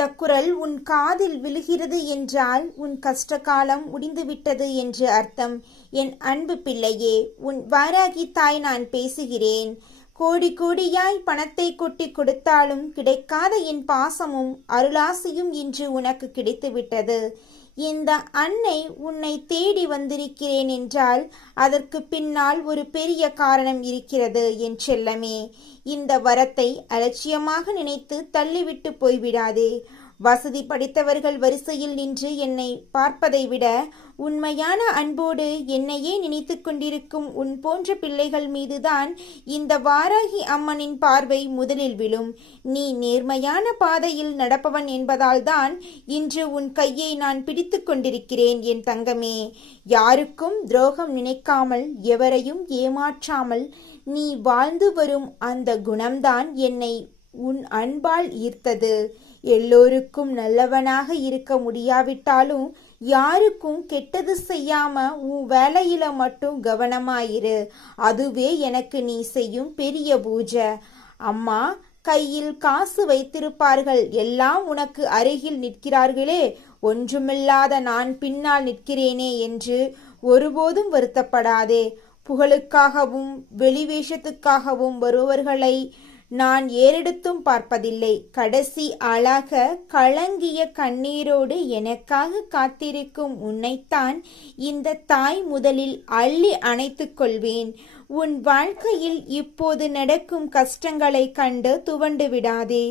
இந்த குரல் உன் காதில் விழுகிறது என்றால் உன் கஷ்டகாலம் முடிந்துவிட்டது என்று அர்த்தம். என் அன்பு பிள்ளையே, உன் வாராகி தாய் நான் பேசுகிறேன். கோடி கோடியாய் பணத்தை கொட்டி கொடுத்தாலும் கிடைக்காத என் பாசமும் அருளாசியும் இன்று உனக்கு கிடைத்துவிட்டது. இந்த அன்னை உன்னை தேடி வந்திருக்கிறேன் என்றால் அதற்கு பின்னால் ஒரு பெரிய காரணம் இருக்கிறது என் செல்லமே. இந்த வரத்தை அலட்சியமாக நினைத்து தள்ளிவிட்டு போய்விடாதே. வசதி படைத்தவர்கள் வரிசையில் நின்று என்னை பார்ப்பதை விட உண்மையான அன்போடு என்னையே நினைத்து கொண்டிருக்கும் உன் போன்ற பிள்ளைகள் மீதுதான் இந்த வாராகி அம்மனின் பார்வை முதலில் விழும். நீ நேர்மையான பாதையில் நடப்பவன் என்பதால் தான் இன்று உன் கையை நான் பிடித்து கொண்டிருக்கிறேன் என் தங்கமே. யாருக்கும் துரோகம் நினைக்காமல் எவரையும் ஏமாற்றாமல் நீ வாழ்ந்து வரும் அந்த குணம்தான் என்னை உன் அன்பால் ஈர்த்தது. எல்லோருக்கும் நல்லவனாக இருக்க முடியாவிட்டாலும் யாருக்கும் கெட்டது செய்யாம உன் வேலையில மட்டும் கவனமாயிரு. அதுவே எனக்கு நீ செய்யும் பெரிய பூஜை. அம்மா கையில் காசு வைத்திருப்பார்கள், எல்லாம் உனக்கு அருகில் நிற்கிறார்களே, ஒன்றுமில்லாத நான் பின்னால் நிற்கிறேனே என்று ஒருபோதும் வருத்தப்படாதே. புகழுக்காகவும் வெளிவேஷத்துக்காகவும் வருபவர்களை நான் ஏறெடுத்தும் பார்ப்பதில்லை. கடைசி ஆளாக கலங்கிய கண்ணீரோடு எனக்காக காத்திருக்கும் உன்னைத்தான் இந்த தாய் முதலில் அள்ளி அணைத்துக் கொள்வேன். உன் வாழ்க்கையில் இப்போது நடக்கும் கஷ்டங்களை கண்டு துவண்டு விடாதே.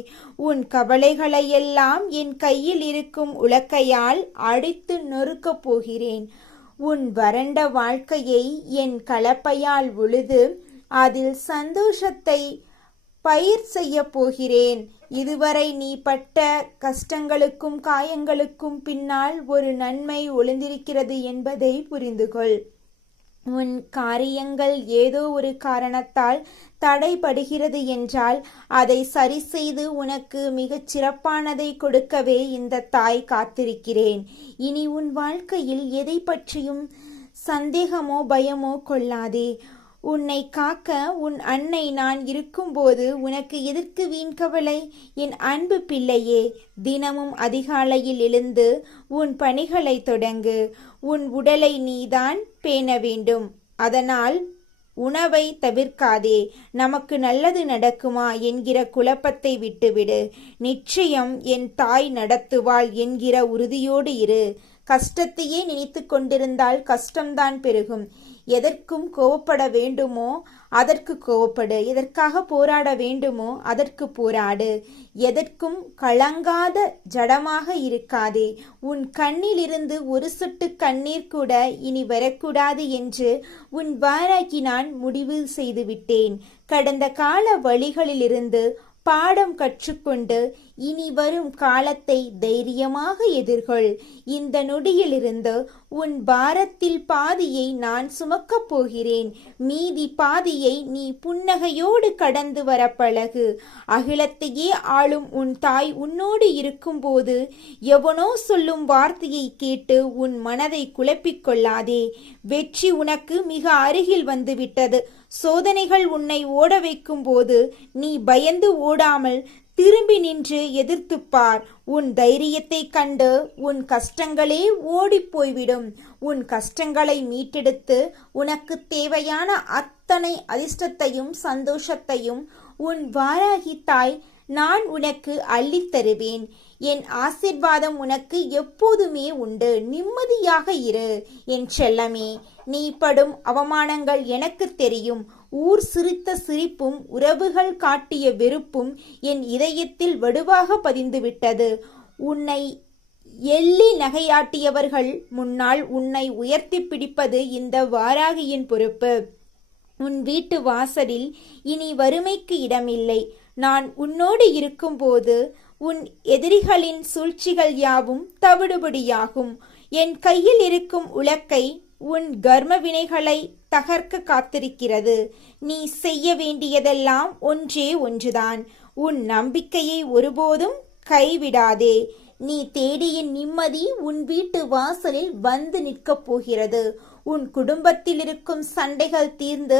உன் கவலைகளையெல்லாம் என் கையில் இருக்கும் உலக்கையால் அடித்து நொறுக்கப் போகிறேன். உன் வறண்ட வாழ்க்கையை என் கலப்பையால் உழுது அதில் சந்தோஷத்தை பயிர் செய்ய போகிறேன். இதுவரை நீ பட்ட கஷ்டங்களுக்கும் காயங்களுக்கும் பின்னால் ஒரு நன்மை ஒளிந்திருக்கிறது என்பதை புரிந்துகொள். உன் காரியங்கள் ஏதோ ஒரு காரணத்தால் தடைபடுகிறது என்றால் அதை சரி செய்து உனக்கு மிகச் சிறப்பானதை கொடுக்கவே இந்த தாய் காத்திருக்கிறேன். இனி உன் வாழ்க்கையில் எதை பற்றியும் சந்தேகமோ பயமோ கொள்ளாதே. உன்னை காக்க உன் அன்னை நான் இருக்கும்போது உனக்கு எதற்கு வீண் கவலை? என் அன்பு பிள்ளையே, தினமும் அதிகாலையில் எழுந்து உன் பணிகளை தொடங்கு. உன் உடலை நீதான் பேண வேண்டும். அதனால் உணவை தவிர்க்காதே. நமக்கு நல்லது நடக்குமா என்கிற குழப்பத்தை விட்டுவிடு. நிச்சயம் என் தாய் நடத்துவாள் என்கிற உறுதியோடு இரு. கஷ்டத்தையே நினைத்து கொண்டிருந்தால் கஷ்டம்தான் பெருகும். எதற்கும் கோவப்பட வேண்டுமோ அதற்கு கோவப்படு. எதற்காக போராட வேண்டுமோ அதற்கு போராடு. எதற்கும் கலங்காத ஜடமாக இருக்காதே. உன் கண்ணிலிருந்து ஒரு சொட்டு கண்ணீர் கூட இனி வரக்கூடாது என்று உன் வாராகி நான் முடிவு செய்துவிட்டேன். கடந்த கால வழிகளிலிருந்து பாடம் கற்றுக்கொண்டு இனி வரும் காலத்தை தைரியமாக எதிர்கொள். இந்த நொடியிலிருந்து உன் பாரத்தில் பாதியை நான் சுமக்கப் போகிறேன். மீதி பாதியை நீ புன்னகையோடு கடந்து வர பழகு. அகிலத்தையே ஆளும் உன் தாய் உன்னோடு இருக்கும்போது எவனோ சொல்லும் வார்த்தையை கேட்டு உன் மனதை குழப்பிக் கொள்ளாதே. வெற்றி உனக்கு மிக அருகில் வந்துவிட்டது. சோதனைகள் உன்னை ஓட வைக்கும் போது நீ பயந்து ஓடாமல் திரும்பி நின்று எதிர்த்துப்பார். உன் தைரியத்தை கண்டு உன் கஷ்டங்களே ஓடி போய்விடும். உன் கஷ்டங்களை மீட்டெடுத்து உனக்கு தேவையான அத்தனை அதிர்ஷ்டத்தையும் சந்தோஷத்தையும் உன் வாராகி தாய் நான் உனக்கு அள்ளித் தருவேன். என் ஆசீர்வாதம் உனக்கு எப்போதுமே உண்டு. நிம்மதியாக இரு என் செல்லமே. நீ படும் அவமானங்கள் எனக்கு தெரியும். ஊர் சிரித்த சிரிப்பும் உறவுகள் காட்டிய வெறுப்பும் என் இதயத்தில் வடுவாக பதிந்துவிட்டது. உன்னை எள்ளி நகையாட்டியவர்கள் முன்னால் உன்னை உயர்த்தி பிடிப்பது இந்த வாராகியின் பொறுப்பு. உன் வீட்டு வாசலில் இனி வறுமைக்கு இடமில்லை. நான் உன்னோடு இருக்கும்போது உன் எதிரிகளின் சூழ்ச்சிகள் யாவும் தவிடுபடியாகும். என் கையில் இருக்கும் உலக்கை உன் கர்ம வினைகளை தகர்க்க காத்திருக்கிறது. நீ செய்ய வேண்டியதெல்லாம் ஒன்றே ஒன்றுதான். உன் நம்பிக்கையை ஒருபோதும் கைவிடாதே. நீ தேடிய நிம்மதி உன் வீட்டு வாசலில் வந்து நிற்கப் போகிறது. உன் குடும்பத்தில் இருக்கும் சண்டைகள் தீர்ந்து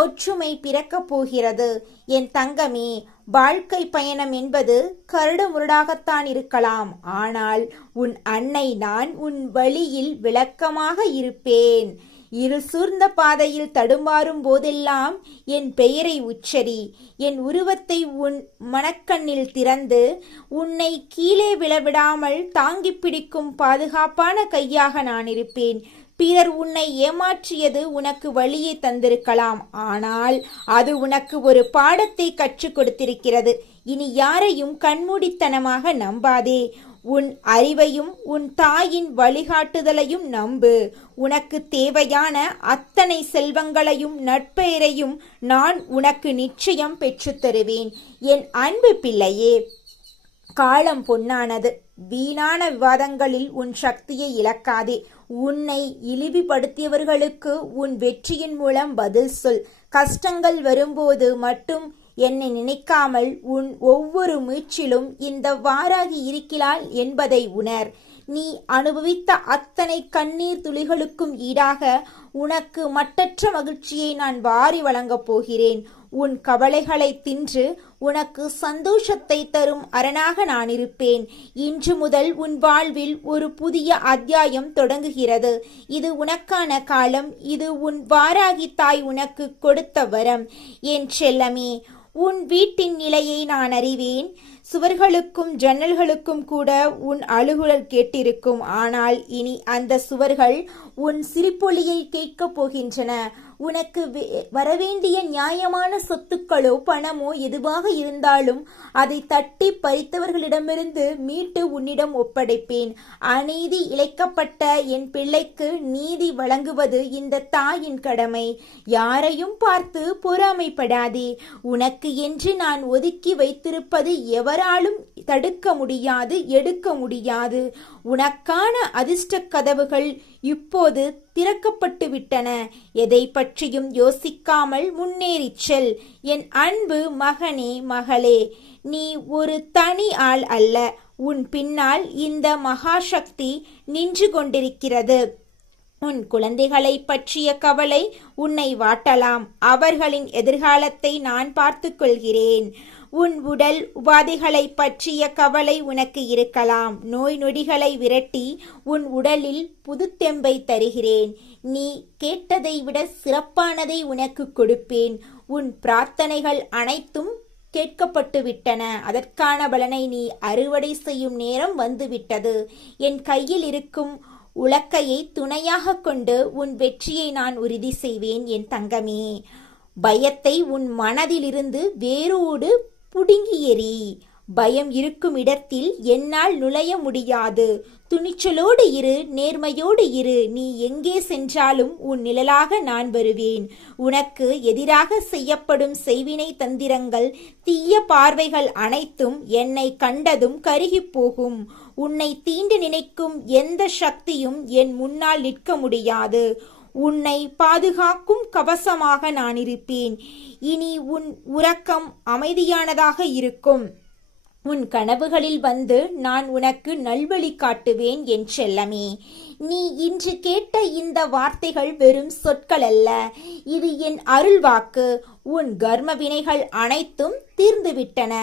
ஒற்றுமை பிறக்கப் போகிறது. என் தங்கமே, வாழ்க்கை பயணம் என்பது கரடு முரடாகத்தான் இருக்கலாம். ஆனால் உன் அன்னை நான் உன் வழியில் விளக்கமாக இருப்பேன். இருள் சூழ்ந்த பாதையில் தடுமாறும் போதெல்லாம் என் பெயரை உச்சரி. என் உருவத்தை உன் மனக்கண்ணில் திறந்து உன்னை கீழே விழவிடாமல் தாங்கி பிடிக்கும் பாதுகாப்பான கையாக நான் இருப்பேன். பிறர் உன்னை ஏமாற்றியது உனக்கு வழியை தந்திருக்கலாம். ஆனால் அது உனக்கு ஒரு பாடத்தை கற்றுக் கொடுத்திருக்கிறது. இனி யாரையும் கண்மூடித்தனமாக நம்பாதே. உன் அறிவையும் உன் தாயின் வழிகாட்டுதலையும் நம்பு. உனக்கு தேவையான அத்தனை செல்வங்களையும் நட்பெயரையும் நான் உனக்கு நிச்சயம் பெற்றுத் தருவேன். என் அன்பு பிள்ளையே, காலம் பொன்னானது. வீணான விவாதங்களில் உன் சக்தியை இழக்காதே. உன்னை இழிவுபடுத்தியவர்களுக்கு உன் வெற்றியின் மூலம் பதில் சொல். கஷ்டங்கள் வரும்போது மட்டும் என்னை நினைக்காமல் உன் ஒவ்வொரு மூச்சிலும் இந்த வாராகி இருக்கிறாள் என்பதை உணர். நீ அனுபவித்த அத்தனை கண்ணீர் துளிகளுக்கும் ஈடாக உனக்கு மட்டற்ற மகிழ்ச்சியை நான் வாரி வழங்கப் போகிறேன். உன் கவலைகளை தின்று உனக்கு சந்தோஷத்தை தரும் அரணாக நான் இருப்பேன். இன்று முதல் உன் வாழ்வில் ஒரு புதிய அத்தியாயம் தொடங்குகிறது. இது உனக்கான காலம். இது உன் வாராகி தாய் உனக்கு கொடுத்த வரம். என் செல்லமே, உன் வீட்டின் நிலையை நான் அறிவேன். சுவர்களுக்கும் ஜன்னல்களுக்கும் கூட உன் அழுகுரல் கேட்டிருக்கும். ஆனால் இனி அந்த சுவர்கள் உன் சிரிப்பொலியை கேட்கப் போகின்றன. உனக்கு வரவேண்டிய நியாயமான சொத்துக்களோ பணமோ எதுவாக இருந்தாலும் அதை தட்டி பறித்தவர்களிடமிருந்து மீட்டு உன்னிடம் ஒப்படைப்பேன். அநீதி இழைக்கப்பட்ட என் பிள்ளைக்கு நீதி வழங்குவது இந்த தாயின் கடமை. யாரையும் பார்த்து பொறாமைப்படாதே. உனக்கு என்று நான் ஒதுக்கி வைத்திருப்பது எவராலும் தடுக்க முடியாது, எடுக்க முடியாது. உனக்கான அதிர்ஷ்ட கதவுகள் இப்போது திறக்கப்பட்டு விட்டன. எதை பற்றியும் யோசிக்காமல் முன்னேறிச் செல். என் அன்பு மகனே, மகளே, நீ ஒரு தனி ஆள் அல்ல. உன் பின்னால் இந்த மகாசக்தி நின்று கொண்டிருக்கிறது. உன் குழந்தைகளை பற்றிய கவலை உன்னை வாட்டலாம். அவர்களின் எதிர்காலத்தை நான் பார்த்து கொள்கிறேன். உன் உடல் உபாதைகளை பற்றிய கவலை உனக்கு இருக்கலாம். நோய் நொடிகளை விரட்டி உன் உடலில் புதுத்தெம்பை தருகிறேன். நீ கேட்டதை விட சிறப்பானதை உனக்கு கொடுப்பேன். உன் பிரார்த்தனைகள் அனைத்தும் கேட்கப்பட்டு விட்டன. அதற்கான பலனை நீ அறுவடை செய்யும் நேரம் வந்துவிட்டது. என் கையில் இருக்கும் உலக்கையை துணையாக கொண்டு உன் வெற்றியை நான் உறுதி செய்வேன். என் தங்கமே, பயத்தை உன் மனதிலிருந்து வேரோடு புடுங்கி எறி. பயம் இருக்கும் இடத்தில் என்னால் நுழைய முடியாது. துணிச்சலோடு இரு, நேர்மையோடு இரு. நீ எங்கே சென்றாலும் உன் நிழலாக நான் வருவேன். உனக்கு எதிராக செய்யப்படும் செய்வினை தந்திரங்கள், தீய பார்வைகள் அனைத்தும் என்னை கண்டதும் கருகி போகும். உன்னை தீண்டு நினைக்கும் எந்த சக்தியும் என் முன்னால் நிற்க முடியாது. உன்னை பாதுகாக்கும் கவசமாக நான் இருப்பேன். இனி உன் உறக்கம் அமைதியானதாக இருக்கும். உன் கனவுகளில் வந்து நான் உனக்கு நல்வழி காட்டுவேன். என் செல்லமே, நீ இன்று கேட்ட இந்த வார்த்தைகள் வெறும் சொற்கள் அல்ல. இது என் அருள் வாக்கு. உன் கர்ம வினைகள் அனைத்தும் தீர்ந்துவிட்டன.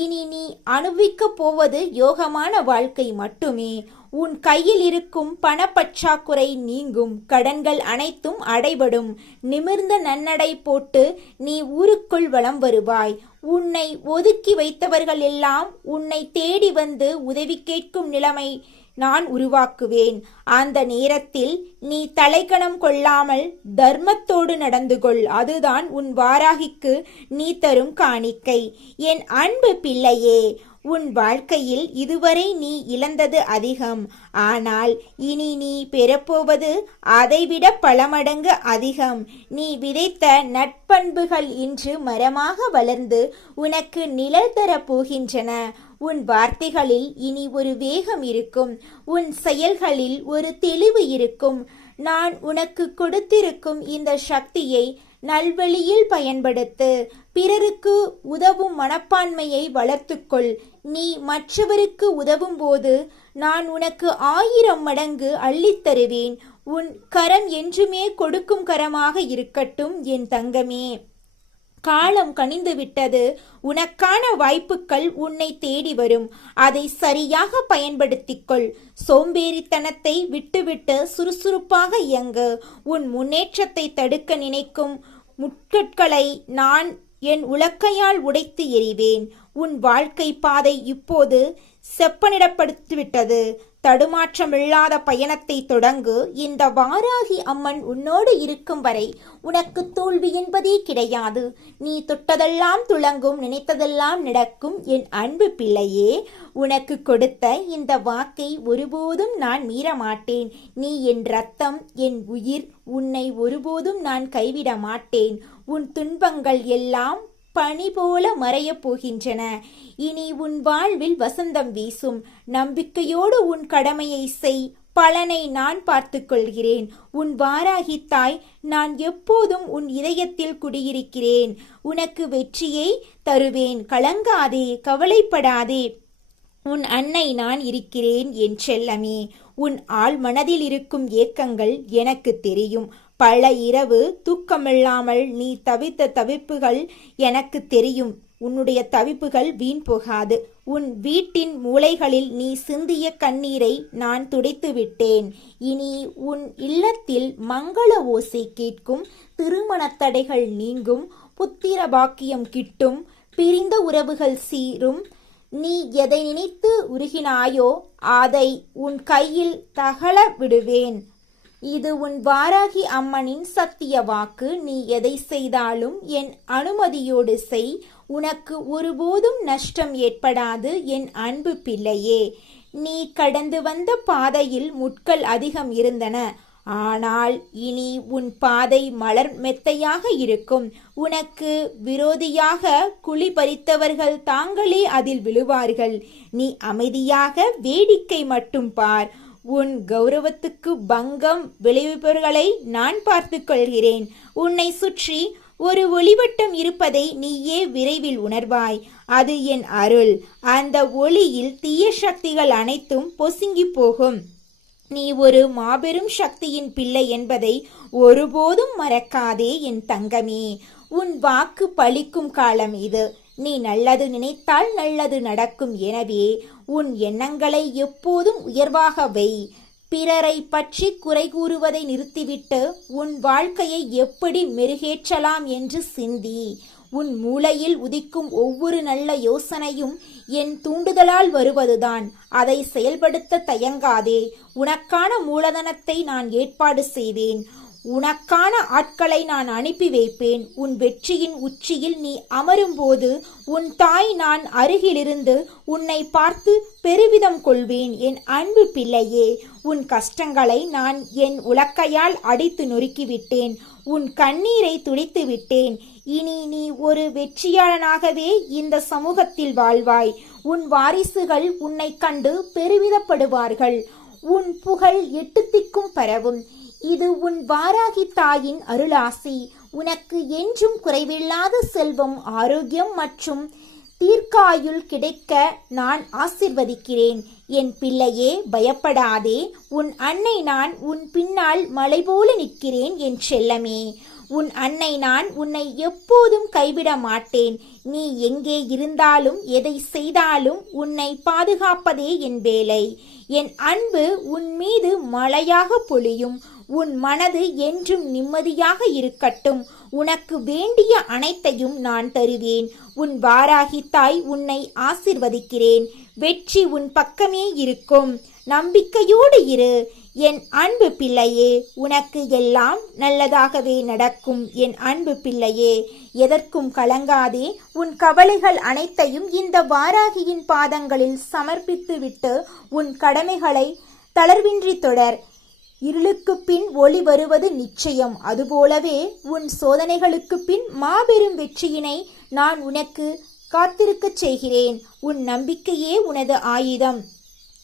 இனி நீ அனுபவிக்கப் போவது யோகமான வாழ்க்கை மட்டுமே. உன் கையில் இருக்கும் பணப்பற்றாக்குறை நீங்கும். கடன்கள் அனைத்தும் அடைபடும். நிமிர்ந்த நன்னடை போட்டு நீ ஊருக்குள் வலம் வருவாய். உன்னை ஒதுக்கி வைத்தவர்கள் எல்லாம் உன்னை தேடி வந்து உதவி கேட்கும் நிலைமை நான் உருவாக்குவேன். அந்த நேரத்தில் நீ தலைக்கணம் கொள்ளாமல் தர்மத்தோடு நடந்து கொள். அதுதான் உன் வாராகிக்கு நீ தரும் காணிக்கை. என் அன்பு பிள்ளையே, உன் வாழ்க்கையில் இதுவரை நீ இழந்தது அதிகம். ஆனால் இனி நீ பெறப்போவது அதைவிட பல மடங்கு அதிகம். நீ விதைத்த நட்பண்புகள் இன்று மரமாக வளர்ந்து உனக்கு நிழல் தரப் போகின்றன. உன் வார்த்தைகளில் இனி ஒரு வேகம் இருக்கும். உன் செயல்களில் ஒரு தெளிவு இருக்கும். நான் உனக்கு கொடுத்திருக்கும் இந்த சக்தியை நல்வழியில் பயன்படுத்து. பிறருக்கு உதவும் மனப்பான்மையை வளர்த்துக்கொள். நீ மற்றவருக்கு உதவும் போது நான் உனக்கு 1000 மடங்கு அள்ளித் தருவேன். உன் கரம் என்றுமே கொடுக்கும் கரமாக இருக்கட்டும் என் தங்கமே. காலம் கனிந்து விட்டது. உனக்கான வாய்ப்புகள் உன்னை தேடி வரும். அதை சரியாக பயன்படுத்திக்கொள். சோம்பேறித்தனத்தை விட்டுவிட்டு சுறுசுறுப்பாக இயங்கு. உன் முன்னேற்றத்தை தடுக்க நினைக்கும் முட்கட்களை நான் என் உலக்கையால் உடைத்து எறிவேன். உன் வாழ்க்கை பாதை இப்போது செப்பனிடப்பட்டுவிட்டது. தடுமாற்றமில்லாத பயணத்தை தொடங்கு. இந்த வாராகி அம்மன் உன்னோடு இருக்கும் வரை உனக்கு தோல்வி என்பதே கிடையாது. நீ தொட்டதெல்லாம் துளங்கும், நினைத்ததெல்லாம் நடக்கும் என் அன்பு பிள்ளையே. உனக்கு கொடுத்த இந்த வாக்கை ஒருபோதும் நான் மீற மாட்டேன். நீ என் ரத்தம், என் உயிர். உன்னை ஒருபோதும் நான் கைவிட மாட்டேன். உன் துன்பங்கள் எல்லாம் பனி போல மறையப் போகின்றன. இனி உன் வாழ்வில் வசந்தம் வீசும். நம்பிக்கையோடு உன் கடமையை செய். பலனை நான் பார்த்து கொள்கிறேன். உன் வாராகி தாய் நான் எப்போதும் உன் இதயத்தில் குடியிருக்கிறேன். உனக்கு வெற்றியை தருவேன். கலங்காதே, கவலைப்படாதே. உன் அன்னை நான் இருக்கிறேன் என் செல்லமே. உன் ஆழ் மனதில் இருக்கும் ஏக்கங்கள் எனக்கு தெரியும். பல இரவு தூக்கமில்லாமல் நீ தவித்த தவிப்புகள் எனக்கு தெரியும். உன்னுடைய தவிப்புகள் வீண் போகாது. உன் வீட்டின் மூலைகளில் நீ சிந்திய கண்ணீரை நான் துடைத்து விட்டேன். இனி உன் இல்லத்தில் மங்கள ஓசை கேட்கும். திருமண தடைகள் நீங்கும். புத்திர பாக்கியம் கிட்டும். பிரிந்த உறவுகள் சீரும். நீ எதை நினைத்து உருகினாயோ அதை உன் கையில் தகல விடுவேன். இது உன் வாராகி அம்மனின் சத்திய வாக்கு. நீ எதை செய்தாலும் என் அனுமதியோடு செய். உனக்கு ஒருபோதும் நஷ்டம் ஏற்படாது என் அன்பு பிள்ளையே. நீ கடந்து வந்த பாதையில் முட்கள் அதிகம் இருந்தன. ஆனால் இனி உன் பாதை மலர் மெத்தையாக இருக்கும். உனக்கு விரோதியாக குழி பறித்தவர்கள் தாங்களே அதில் விழுவார்கள். நீ அமைதியாக வேடிக்கை மட்டும் பார். உன் கௌரவத்துக்கு பங்கம் விளைவிப்பவர்களை நான் பார்த்து கொள்கிறேன். உன்னை சுற்றி ஒரு ஒளிவட்டம் இருப்பதை நீயே விரைவில் உணர்வாய். அது என் அருள். அந்த ஒளியில் தீய சக்திகள் அனைத்தும் பொசுங்கி போகும். நீ ஒரு மாபெரும் சக்தியின் பிள்ளை என்பதை ஒருபோதும் மறக்காதே என் தங்கமே. உன் வாக்கு பலிக்கும் காலம் இது. நீ நல்லது நினைத்தால் நல்லது நடக்கும். எனவே உன் எண்ணங்களை எப்போதும் உயர்வாக வை. பிறரை பற்றி குறை கூறுவதை நிறுத்திவிட்டு உன் வாழ்க்கையை எப்படி மெருகேற்றலாம் என்று சிந்தி. உன் மூளையில் உதிக்கும் ஒவ்வொரு நல்ல யோசனையும் என் தூண்டுதலால் வருவதுதான். அதை செயல்படுத்த தயங்காதே. உனக்கான மூலதனத்தை நான் ஏற்பாடு செய்வேன். உனக்கான ஆட்களை நான் அனுப்பி வைப்பேன். உன் வெற்றியின் உச்சியில் நீ அமரும்போது உன் தாய் நான் அருகிலிருந்து உன்னை பார்த்து பெருமிதம் கொள்வேன். என் அன்பு பிள்ளையே, உன் கஷ்டங்களை நான் என் உலக்கையால் அடித்து நொறுக்கிவிட்டேன். உன் கண்ணீரை துடைத்து விட்டேன். இனி நீ ஒரு வெற்றியாளனாகவே இந்த சமூகத்தில் வாழ்வாய். உன் வாரிசுகள் உன்னை கண்டு பெருமிதப்படுவார்கள். உன் புகழ் எட்டு திக்கும் பரவும். இது உன் வாராகி தாயின் அருளாசி. உனக்கு என்றும் குறைவில்லாத செல்வம், ஆரோக்கியம் மற்றும் தீர்க்காயுள் கிடைக்க நான் ஆசிர்வதிக்கிறேன். என் பிள்ளையே, பயப்படாதே. உன் அன்னை நான் உன் பின்னால் மலை போல நிற்கிறேன் என் செல்லமே. உன் அன்னை நான் உன்னை எப்போதும் கைவிட மாட்டேன். நீ எங்கே இருந்தாலும் எதை செய்தாலும் உன்னை பாதுகாப்பதே என் வேலை. என் அன்பு உன் மீது மழையாக பொழியும். உன் மனது என்றும் நிம்மதியாக இருக்கட்டும். உனக்கு வேண்டிய அனைத்தையும் நான் தருவேன். உன் வாராகி தாய் உன்னை ஆசிர்வதிக்கிறேன். வெற்றி உன் பக்கமே இருக்கும். நம்பிக்கையோடு இரு என் அன்பு பிள்ளையே. உனக்கு எல்லாம் நல்லதாகவே நடக்கும் என் அன்பு பிள்ளையே. எதற்கும் கலங்காதே. உன் கவலைகள் அனைத்தையும் இந்த வாராகியின் பாதங்களில் சமர்ப்பித்துவிட்டு உன் கடமைகளை தளர்வின்றி தொடர். இருளுக்கு பின் ஒளி வருவது நிச்சயம். அதுபோலவே உன் சோதனைகளுக்கு பின் மாபெரும் வெற்றியினை நான் உனக்கு காத்திருக்கச் செய்கிறேன். உன் நம்பிக்கையே உனது ஆயுதம்.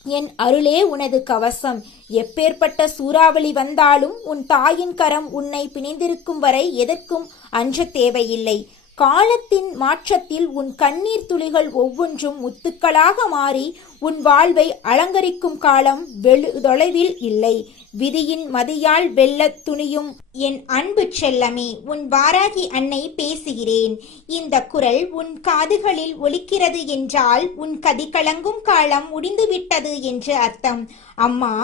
என் அருளே உனது கவசம். எப்பேற்பட்ட சூறாவளி வந்தாலும் உன் தாயின் கரம் உன்னை பிணைந்திருக்கும் வரை எதற்கும் அஞ்ச தேவையில்லை. காலத்தின் மாற்றத்தில் உன் கண்ணீர் துளிகள் ஒவ்வொன்றும் முத்துக்களாக மாறி உன் வாழ்வை அலங்கரிக்கும் காலம் தொலைவில் இல்லை. விதியின் மதியால் வெல்லத் துணியும் என் அன்பு செல்லமே, உன் வாராகி அன்னை பேசுகிறேன். இந்த குரல் உன் காதுகளில் ஒலிக்கிறது என்றால் உன் கதி கலங்கும் காலம் முடிந்துவிட்டது என்று அர்த்தம். அம்மா,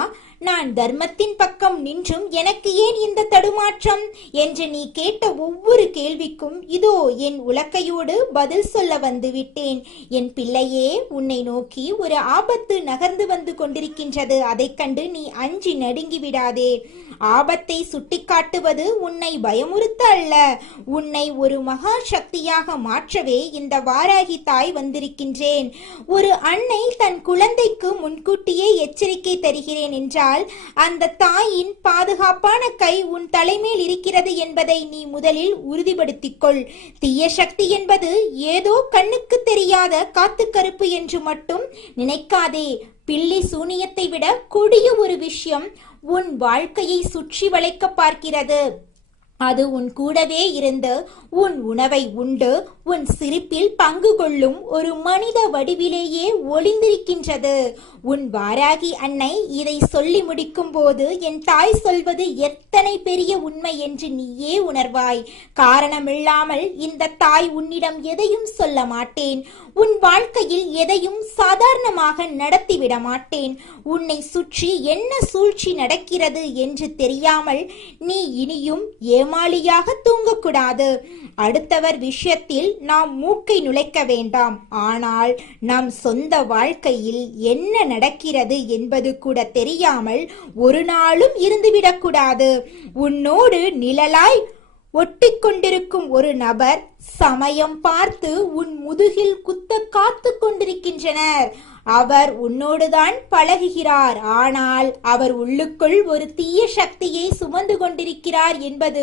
நான் தர்மத்தின் பக்கம் நின்றும் எனக்கு ஏன் இந்த தடுமாற்றம் என்று நீ கேட்ட ஒவ்வொரு கேள்விக்கும் இதோ என் உலக்கையோடு பதில் சொல்ல வந்து விட்டேன். என் பிள்ளையே, உன்னை நோக்கி ஒரு ஆபத்து நகர்ந்து வந்து கொண்டிருக்கின்றது. அதைக் கண்டு நீ அஞ்சி நடுங்கி விடாதே. ஆபத்தை சுட்டிக்காட்டுவது உன்னை பயமுறுத்த அல்ல, உன்னை ஒரு மகா சக்தியாக மாற்றவே இந்த வாராகி தாய் வந்திருக்கின்றேன். ஒரு அன்னை தன் குழந்தைக்கு முன்கூட்டியே எச்சரிக்கை தருகிறேன் என்றால் அந்த தாயின் பாதுகாப்பான கை உன் தலைமேல் இருக்கிறது என்பதை நீ முதலில் உறுதிப்படுத்திக்கொள். தீய சக்தி என்பது ஏதோ கண்ணுக்கு தெரியாத காத்துக்கருப்பு என்று மட்டும் நினைக்காதே. பில்லி சூனியத்தை விட கொடிய ஒரு விஷயம் உன் வாழ்க்கையை சுற்றி வளைக்க பார்க்கிறது. அது உன் கூடவே இருந்து உன் உணவை உண்டு உன் சிரிப்பில் பங்கு கொள்ளும் ஒரு மனித வடிவிலேயே ஒளிந்திருக்கின்றது. உன் வாராகி அன்னை இதை சொல்லி முடிக்கும் போது என் தாய் சொல்வது எத்தனை பெரிய உண்மை என்று நீயே உணர்வாய். காரணமில்லாமல் இந்த தாய் உன்னிடம் எதையும் சொல்ல மாட்டேன். உன் வாழ்க்கையில் எதையும் சாதாரணமாக நடத்திவிட மாட்டேன். உன்னை சுற்றி என்ன சூழ்ச்சி நடக்கிறது என்று தெரியாமல் நீ இனியும் ஏமாளியாக தூங்கக்கூடாது. அடுத்தவர் விஷயத்தில் நாம் மூக்கை நுழைக்க வேண்டாம். ஆனால் நம் சொந்த வாழ்க்கையில் என்ன நடக்கிறது என்பது கூட தெரியாமல் ஒரு நாளும் இருந்துவிடக்கூடாது. உன்னோடு நிழலாய் ஒட்டிக்கொண்டிருக்கும் ஒரு நபர் சமயம் பார்த்து உன் முதுகில் குத்த காத்து கொண்டிருக்கின்றனர். அவர் உன்னோடுதான் பழகுகிறார், ஆனால் அவர் உள்ளுக்குள் ஒரு தீய சக்தியை சுமந்து கொண்டிருக்கிறார் என்பது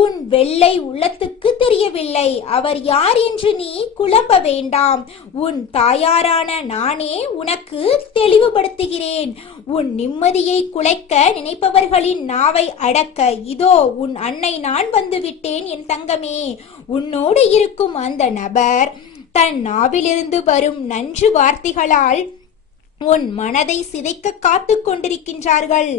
உன் வெள்ளை உள்ளத்துக்கு தெரியவில்லை. அவர் யார் என்று நீ குழப்ப வேண்டாம். உன் தாயாரான நானே உனக்கு தெளிவுபடுத்துகிறேன். உன் நிம்மதியை குலைக்க நினைப்பவர்களின் நாவை அடக்க இதோ உன் அன்னை நான் வந்துவிட்டேன். என் தங்கமே, உன்னோடு இருக்கும் அந்த நபர் தன் நாவிலிருந்து வரும் நன்று வார்த்தைகளால் உன் மனதை சிதைக்க காத்து கொண்டிருக்கின்றார்கள்.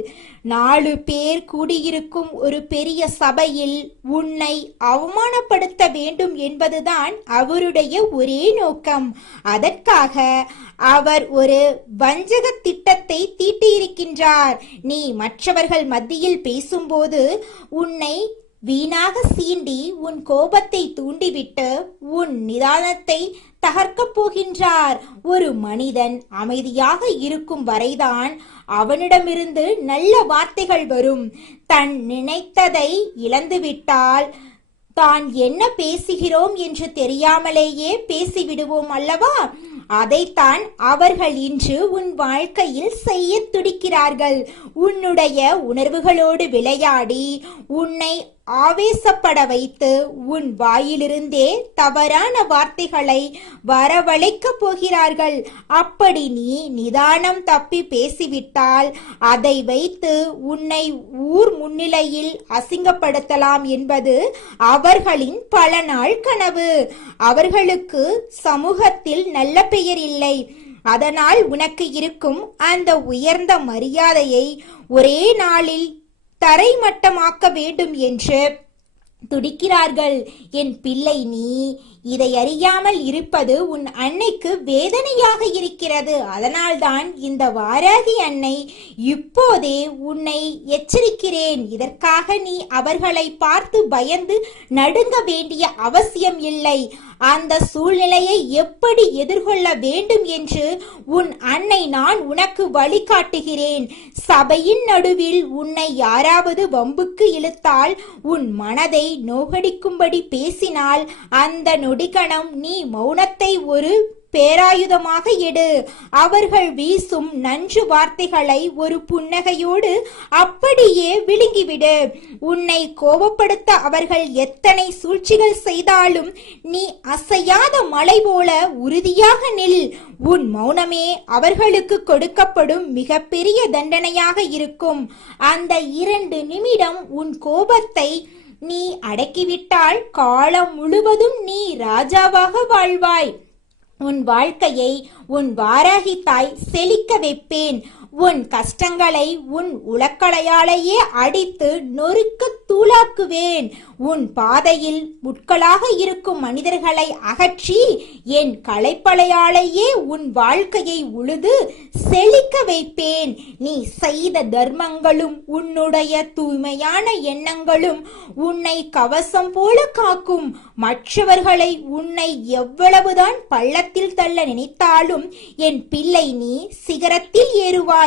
4 பேர் கூடியிருக்கும் ஒரு பெரிய சபையில் உன்னை அவமானப்படுத்த வேண்டும் என்பதுதான் அவருடைய ஒரே நோக்கம். அதற்காக அவர் ஒரு வஞ்சக திட்டத்தை தீட்டியிருக்கின்றார். நீ மற்றவர்கள் மத்தியில் பேசும்போது உன்னை வீணாக சீண்டி உன் கோபத்தை தூண்டிவிட்டு உன் நிதானத்தை தகர்க்கப் போகின்றார். ஒரு மனிதன் அமைதியாக இருக்கும் வரைதான் அவனிடமிருந்து நல்ல வார்த்தைகள் வரும். தன் நினைத்ததை இழந்துவிட்டால் தான் என்ன பேசுகிறோம் என்று தெரியாமலேயே பேசிவிடுவோம் அல்லவா? அதைத்தான் அவர்கள் இன்று உன் வாழ்க்கையில் செய்ய துடிக்கிறார்கள். உன்னுடைய உணர்வுகளோடு விளையாடி உன்னை ஆவேசப்பட வைத்து உன் வாயிலிருந்தே தவறான வார்த்தைகளை வரவழைக்க போகிறார்கள். அப்படி நீ நிதானம் தப்பி பேசிவிட்டால் அதை வைத்து உன்னை ஊர் முன்னிலையில் அசிங்கப்படுத்தலாம் என்பது அவர்களின் பல நாள் கனவு. அவர்களுக்கு சமூகத்தில் நல்ல பெயர் இல்லை. அதனால் உனக்கு இருக்கும் அந்த உயர்ந்த மரியாதையை ஒரே நாளில் தரைமட்டமாக்க வேண்டும் என்று துடிக்கிறார்கள். என் பிள்ளை, நீ இதை அறியாமல் இருப்பது உன் அன்னைக்கு வேதனையாக இருக்கிறது. அதனால்தான் இந்த வாராகி அன்னை இப்போதே உன்னை எச்சரிக்கிறேன். இதற்காக நீ அவர்களை பார்த்து பயந்து நடுங்க வேண்டிய அவசியம் இல்லை. அந்த சூழ்நிலையை எப்படி எதிர்கொள்ள வேண்டும் என்று உன் அன்னை நான் உனக்கு வழிகாட்டுகிறேன். சபையின் நடுவில் உன்னை யாராவது வம்புக்கு இழுத்தால், உன் மனதை நோகடிக்கும்படி பேசினால், அந்த நொடிக்கணம் நீ மௌனத்தை ஒரு பேராயுதமாக எடு. அவர்கள் வீசும் நன்று வார்த்தைகளை ஒரு புன்னகையோடு அப்படியே விழுங்கிவிடு. உன்னை கோபப்படுத்த அவர்கள் எத்தனை சூழ்ச்சிகள் செய்தாலும் நீ அசையாத மலை போல உறுதியாக நில். உன் மௌனமே அவர்களுக்கு கொடுக்கப்படும் மிகப்பெரிய தண்டனையாக இருக்கும். அந்த 2 நிமிடம் உன் கோபத்தை நீ அடக்கிவிட்டால் காலம் முழுவதும் நீ ராஜாவாக வாழ்வாய். உன் வாழ்க்கையை உன் வாராகி தாய் செழிக்க வைப்பேன். உன் கஷ்டங்களை உன் உலக்கலையாலேயே அடித்து நொறுக்க தூளாக்குவேன். உன் பாதையில் முட்களாக இருக்கும் மனிதர்களை அகற்றி என் களைப்பலையாலேயே உன் வாழ்க்கையை உழுது செழிக்க வைப்பேன். நீ செய்த தர்மங்களும் உன்னுடைய தூய்மையான எண்ணங்களும் உன்னை கவசம் போல காக்கும். மற்றவர்களை உன்னை எவ்வளவுதான் பள்ளத்தில் தள்ள நினைத்தாலும் என் பிள்ளை நீ சிகரத்தில் ஏறுவாய்.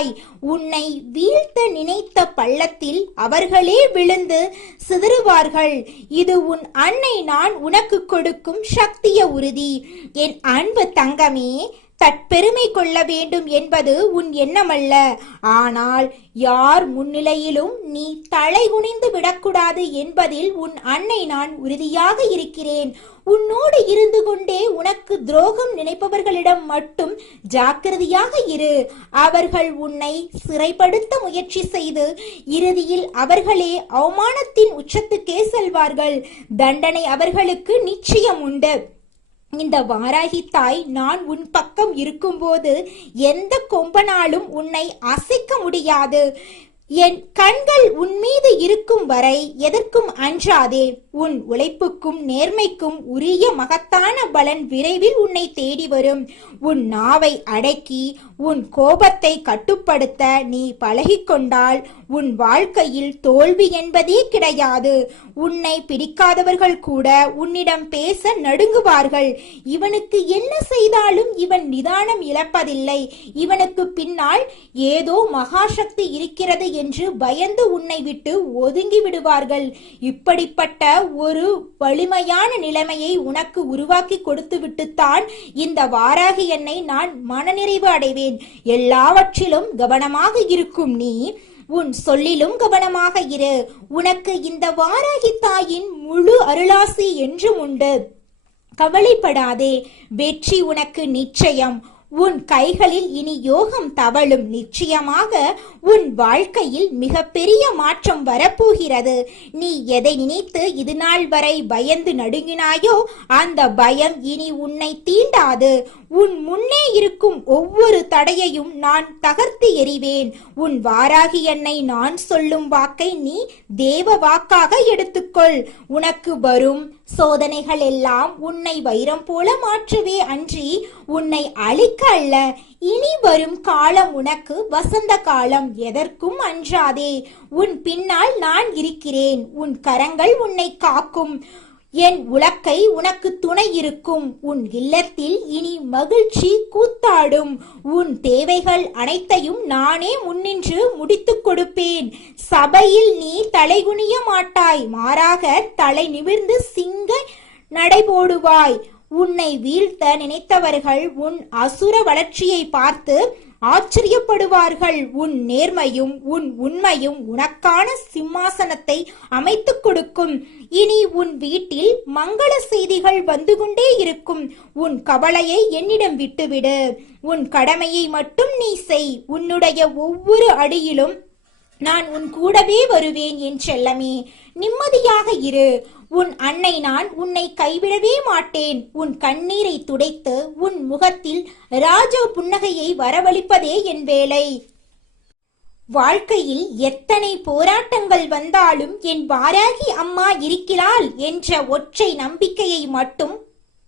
உன்னை வீழ்த்த நினைத்த பள்ளத்தில் அவர்களே விழுந்து சிதறுவார்கள். இது உன் அன்னை நான் உனக்கு கொடுக்கும் சக்திய உறுதி. என் அன்பு தங்கமே, தற்பெருமை கொள்ள வேண்டும் என்பது உன் எண்ணமல்ல. ஆனால் யார் முன்னிலையிலும் நீ தலை குனிந்து விடக்கூடாது என்பதில் உன் அன்னை நான் உறுதியாக இருக்கிறேன். உன்னோடு இருந்து கொண்டே உனக்கு துரோகம் நினைப்பவர்களிடம் மட்டும் ஜாக்கிரதையாக இரு. அவர்கள் உன்னை சிறைப்படுத்த முயற்சி செய்து இறுதியில் அவர்களே அவமானத்தின் உச்சத்துக்கே செல்வார்கள். தண்டனை அவர்களுக்கு நிச்சயம் உண்டு. இந்த வாராகி தாய் நான் உன் பக்கம் இருக்கும்போது எந்த கொம்பனாலும் உன்னை அசைக்க முடியாது. என் கண்கள் உன் மீது இருக்கும் வரை எதற்கும் அஞ்சாதே. உன் உழைப்புக்கும் நேர்மைக்கும் உரிய மகத்தான பலன் விரைவில் உன்னை தேடி வரும். உன் நாவை அடக்கி உன் கோபத்தை கட்டுப்படுத்த நீ பழகிக்கொண்டால் உன் வாழ்க்கையில் தோல்வி என்பதே கிடையாது. உன்னை பிடிக்காதவர்கள் கூட உன்னிடம் பேச நடுங்குவார்கள். இவனுக்கு என்ன செய்தாலும் இவன் நிதானம் இழப்பதில்லை, இவனுக்கு பின்னால் ஏதோ மகாசக்தி இருக்கிறது என்று பயந்து உன்னை விட்டு ஒதுங்கி விடுவார்கள். இப்படிப்பட்ட ஒரு வலிமையான நிலைமையை உனக்கு உருவாக்கி கொடுத்து விட்டுத்தான் இந்த வாராகி என்னை நான் மனநிறைவு அடைவேன். எல்லாவற்றிலும் கவனமாக இருக்கும் நீ உன் சொல்லிலும் கவனமாக இரு. உனக்கு இந்த வாராகி தாயின் முழு அருளாசி என்றும் உண்டு. கவலைப்படாதே, வெற்றி உனக்கு நிச்சயம். உன் கைகளில் இனி யோகம் தவழும். நிச்சயமாக உன் வாழ்க்கையில் மிகப்பெரிய மாற்றம் வரப்போகிறது. நீ எதை நினைத்து இது நாள் வரை பயந்து நடுங்கினாயோ அந்த பயம் இனி உன்னை தீண்டாது. உன் முன்னே இருக்கும் ஒவ்வொரு தடையையும் நான் தகர்த்து எறிவேன். உன் வாராகி என்னை நான் சொல்லும் வாக்கை நீ தேவ வாக்காக எடுத்துக்கொள். உனக்கு வரும் சோதனைகள் எல்லாம் உன்னை வைரம் போல மாற்றுவே அன்றி உன்னை அழிக்க அல்ல. இனி வரும் காலம் உனக்கு வசந்த காலம். எதற்கும் அஞ்சாதே. உன் பின்னால் நான் இருக்கிறேன். உன் கரங்கள் உன்னை காக்கும். என் உலக்கை உனக்கு துணை இருக்கும். உன் இல்லத்தில் இனி மகிழ்ச்சி கூத்தாடும். உன் தேவைகள் அனைத்தையும் நானே முன்னின்று முடித்துக் கொடுப்பேன். சபையில் நீ தலைகுனிய மாட்டாய், மாறாக தலை நிமிர்ந்து சிங்க நடைபோடுவாய். உன்னை வீழ்த்த நினைத்தவர்கள் உன் அசுர வளர்ச்சியை பார்த்து ஆச்சரியப்படுவார்கள். உன் நேர்மையும் உன் உண்மையும் உனக்கான சிம்மாசனத்தை அமைத்துக் கொடுக்கும். இனி உன் வீட்டில் மங்கள செய்திகள் வந்து கொண்டே இருக்கும். உன் கவலையை என்னிடம் விட்டுவிடு. உன் கடமையை மட்டும் நீ செய். உன்னுடைய ஒவ்வொரு அடியிலும் நான் உன் கூடவே வருவேன் என் செல்லமே. நிம்மதியாக இரு. உன் அன்னை நான் உன்னை கைவிடவே மாட்டேன். உன் கண்ணீரை துடைத்து உன் முகத்தில் ராஜ புன்னகையை வரவழைப்பதே என் வேலை. வாழ்க்கையில் எத்தனை போராட்டங்கள் வந்தாலும் என் வாராகி அம்மா இருக்கிறாள் என்ற ஒற்றை நம்பிக்கையை மட்டும்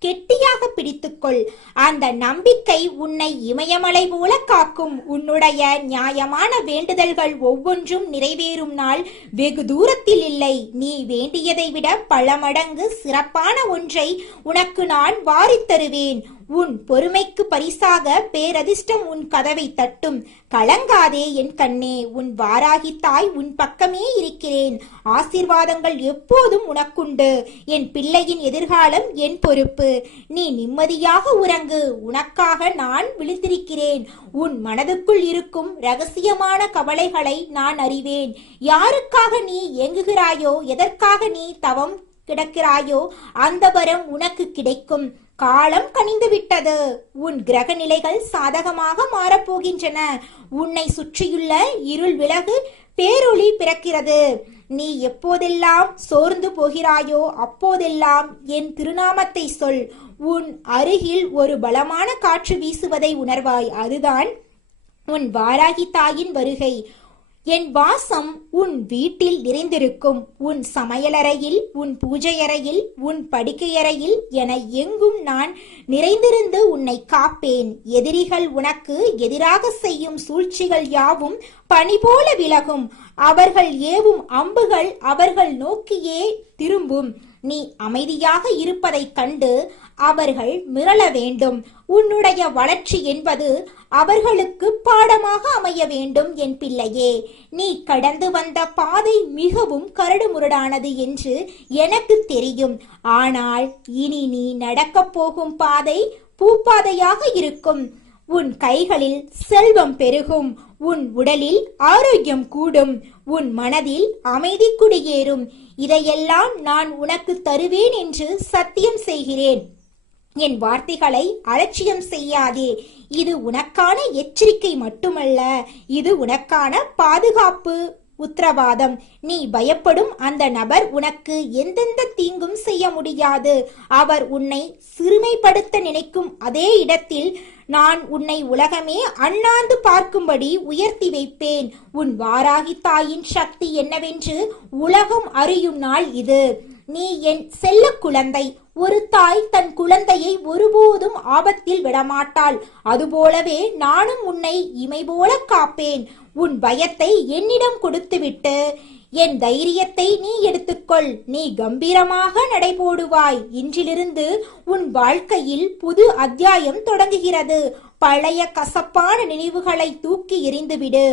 கெட்டியாக பிடித்துக்கொள். அந்த நம்பிக்கை உன்னை இமயமலை போல காக்கும். உன்னுடைய நியாயமான வேண்டுதல்கள் ஒவ்வொன்றும் நிறைவேறும் நாள் வெகு தூரத்தில் இல்லை. நீ வேண்டியதை விட பல மடங்கு சிறப்பான ஒன்றை உனக்கு நான் வாரித் தருவேன். உன் பொறுமைக்கு பரிசாக பேரதிர்ஷ்டம் உன் கதவை தட்டும். கலங்காதே என் கண்ணே. உன் வாராகி தாய் உன் பக்கமே இருக்கிறேன். ஆசீர்வாதங்கள் எப்போதும் உனக்குண்டு. என் பிள்ளையின் எதிர்காலம் என் பொறுப்பு. நீ நிம்மதியாக உறங்கு. உனக்காக நான் விழித்திருக்கிறேன். உன் மனதுக்குள் இருக்கும் ரகசியமான கவலைகளை நான் அறிவேன். யாருக்காக நீ ஏங்குகிறாயோ, எதற்காக நீ தவம் கிடக்கிறாயோ அந்த வரம் உனக்கு கிடைக்கும். காலம் கனிந்து விட்டது. உன் கிரக நிலைகள் சாதகமாக மாறப்போகின்றன. உன்னை சுற்றியுள்ள இருள் விலகு, பேரொளி பிறக்கிறது. நீ எப்போதெல்லாம் சோர்ந்து போகிறாயோ அப்போதெல்லாம் என் திருநாமத்தை சொல். உன் அருகில் ஒரு பலமான காற்று வீசுவதை உணர்வாய். அதுதான் உன் வாராகி தாயின் வருகை. என் வாசம் உன் வீட்டில் நிறைந்திருக்கும். உன் சமையலறையில், உன் பூஜையறையில், உன் படுக்கையறையில் என எங்கும் நான் நிறைந்திருந்து உன்னை காப்பேன். எதிரிகள் உனக்கு எதிராக செய்யும் சூழ்ச்சிகள் யாவும் பனி போல விலகும். அவர்கள் ஏவும் அம்புகள் அவர்கள் நோக்கியே திரும்பும். நீ அமைதியாக இருப்பதைக் கண்டு அவர்கள் மிரள வேண்டும். உன்னுடைய வளர்ச்சி என்பது அவர்களுக்கு பாடமாக அமைய வேண்டும். என் பிள்ளையே, நீ கடந்து வந்த பாதை மிகவும் கரடுமுரடானது என்று எனக்கு தெரியும். ஆனால் இனி நீ நடக்கப் போகும் பாதை பூப்பாதையாக இருக்கும். உன் கைகளில் செல்வம் பெருகும். உன் உடலில் ஆரோக்கியம் கூடும். உன் மனதில் அமைதி குடியேறும். இதையெல்லாம் நான் உனக்கு தருவேன் என்று சத்தியம் செய்கிறேன். என் வார்த்தைகளை அலட்சியம் செய்யாதே. இது உனக்கான எச்சரிக்கை மட்டுமல்ல, இது உனக்கான பாதுகாப்பு உத்தரவாதம். நீ பயப்படும் அந்த நபர் உனக்கு எந்தெந்த தீங்கும் செய்ய முடியாது. அவர் உன்னை சிறுமைப்படுத்த நினைக்கும் அதே இடத்தில் நான் உன்னை உலகமே அண்ணாந்து பார்க்கும்படி உயர்த்தி வைப்பேன். உன் வாராகி தாயின் சக்தி என்னவென்று உலகம் அறியும் நாள் இது. நீ என் செல்ல குழந்தை. ஒரு தாய் தன் குழந்தையை ஒருபோதும் ஆபத்தில் விடமாட்டாள். அதுபோலவே நானும் உன்னை இமை போல காப்பேன். உன் பயத்தை என்னிடம் கொடுத்துவிட்டு என் தைரியத்தை நீ எடுத்துக்கொள். நீ கம்பீரமாக நடைபோடுவாய். இன்றிலிருந்து உன் வாழ்க்கையில் புது அத்தியாயம் தொடங்குகிறது. பழைய கசப்பான நினைவுகளை தூக்கி எறிந்துவிடு.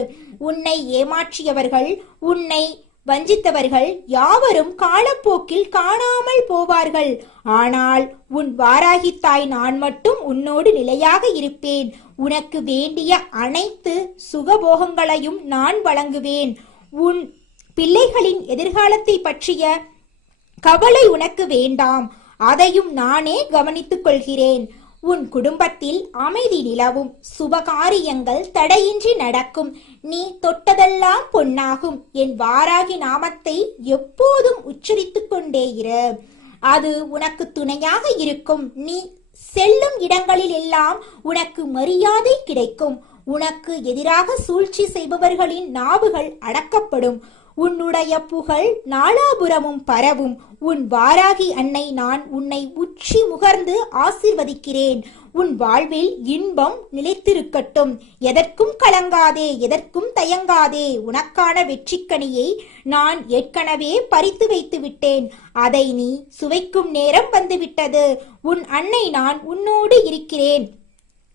உன்னை ஏமாற்றியவர்கள், உன்னை வஞ்சித்தவர்கள் யாவரும் காலப்போக்கில் காணாமல் போவார்கள். ஆனால் உன் வாராகி தாய் நான் மட்டும் உன்னோடு நிலையாக இருப்பேன். உனக்கு வேண்டிய அனைத்து சுகபோகங்களையும் நான் வழங்குவேன். உன் பிள்ளைகளின் எதிர்காலத்தை பற்றிய கவலை உனக்கு வேண்டாம். அதையும் நானே கவனித்துக் கொள்கிறேன். உன் குடும்பத்தில் அமைதி நிலவும். சுபகாரியங்கள் தடையின்றி நடக்கும். நீ தொட்டதெல்லாம் பொன்னாகும். என் வாராகி நாமத்தை எப்போதும் உச்சரித்துக் கொண்டே இரு. அது உனக்கு துணையாக இருக்கும். நீ செல்லும் இடங்களில் எல்லாம் உனக்கு மரியாதை கிடைக்கும். உனக்கு எதிராக சூழ்ச்சி செய்பவர்களின் நாவுகள் அடக்கப்படும். உன்னுடைய புகழ் நாலாபுரமும் பரவும். உன் வாராகி அன்னை நான் உன்னை உச்சி முகர்ந்து ஆசீர்வதிக்கிறேன். உன் வாழ்வில் இன்பம் நிலைத்திருக்கட்டும். எதற்கும் கலங்காதே, எதற்கும் தயங்காதே. உனக்கான வெற்றிக்கனியை நான் ஏற்கனவே பறித்து வைத்து விட்டேன். அதை நீ சுவைக்கும் நேரம் வந்துவிட்டது. உன் அன்னை நான் உன்னோடு இருக்கிறேன்.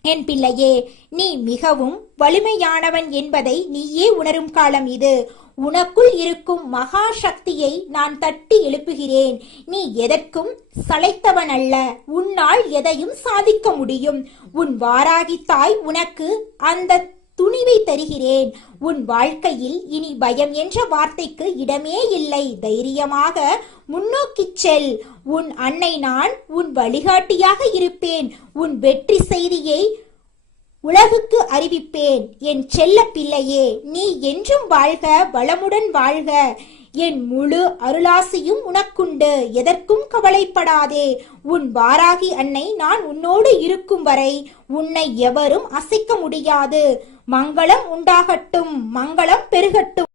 என் பிள்ளையே, நீ மிகவும் வலிமையானவன் என்பதை நீயே உணரும் காலம் இது. உனக்குள் இருக்கும் மகா சக்தியை நான் தட்டி எழுப்புகிறேன். நீ எதற்கும் சளைத்தவன் அல்ல. உன்னால் எதையும் சாதிக்க முடியும். உன் வாராகி தாய் உனக்கு அந்த துணிவை தருகிறேன். உன் வாழ்க்கையில் இனி பயம் என்ற வார்த்தைக்கு இடமே இல்லை. தைரியமாக முன்னோக்கிச் செல். உன் அன்னை நான் உன் வழிகாட்டியாக இருப்பேன். உன் வெற்றி செய்தியை உலகுக்கு அறிவிப்பேன். என் செல்ல பிள்ளையே, நீ என்றும் வாழ்க, வளமுடன் வாழ்க. என் முழு அருளாசியும் உனக்குண்டு. எதற்கும் கவலைப்படாதே. உன் வாராகி அன்னை நான் உன்னோடு இருக்கும் வரை உன்னை எவரும் அசைக்க முடியாது. மங்களம் உண்டாகட்டும், மங்களம் பெருகட்டும்.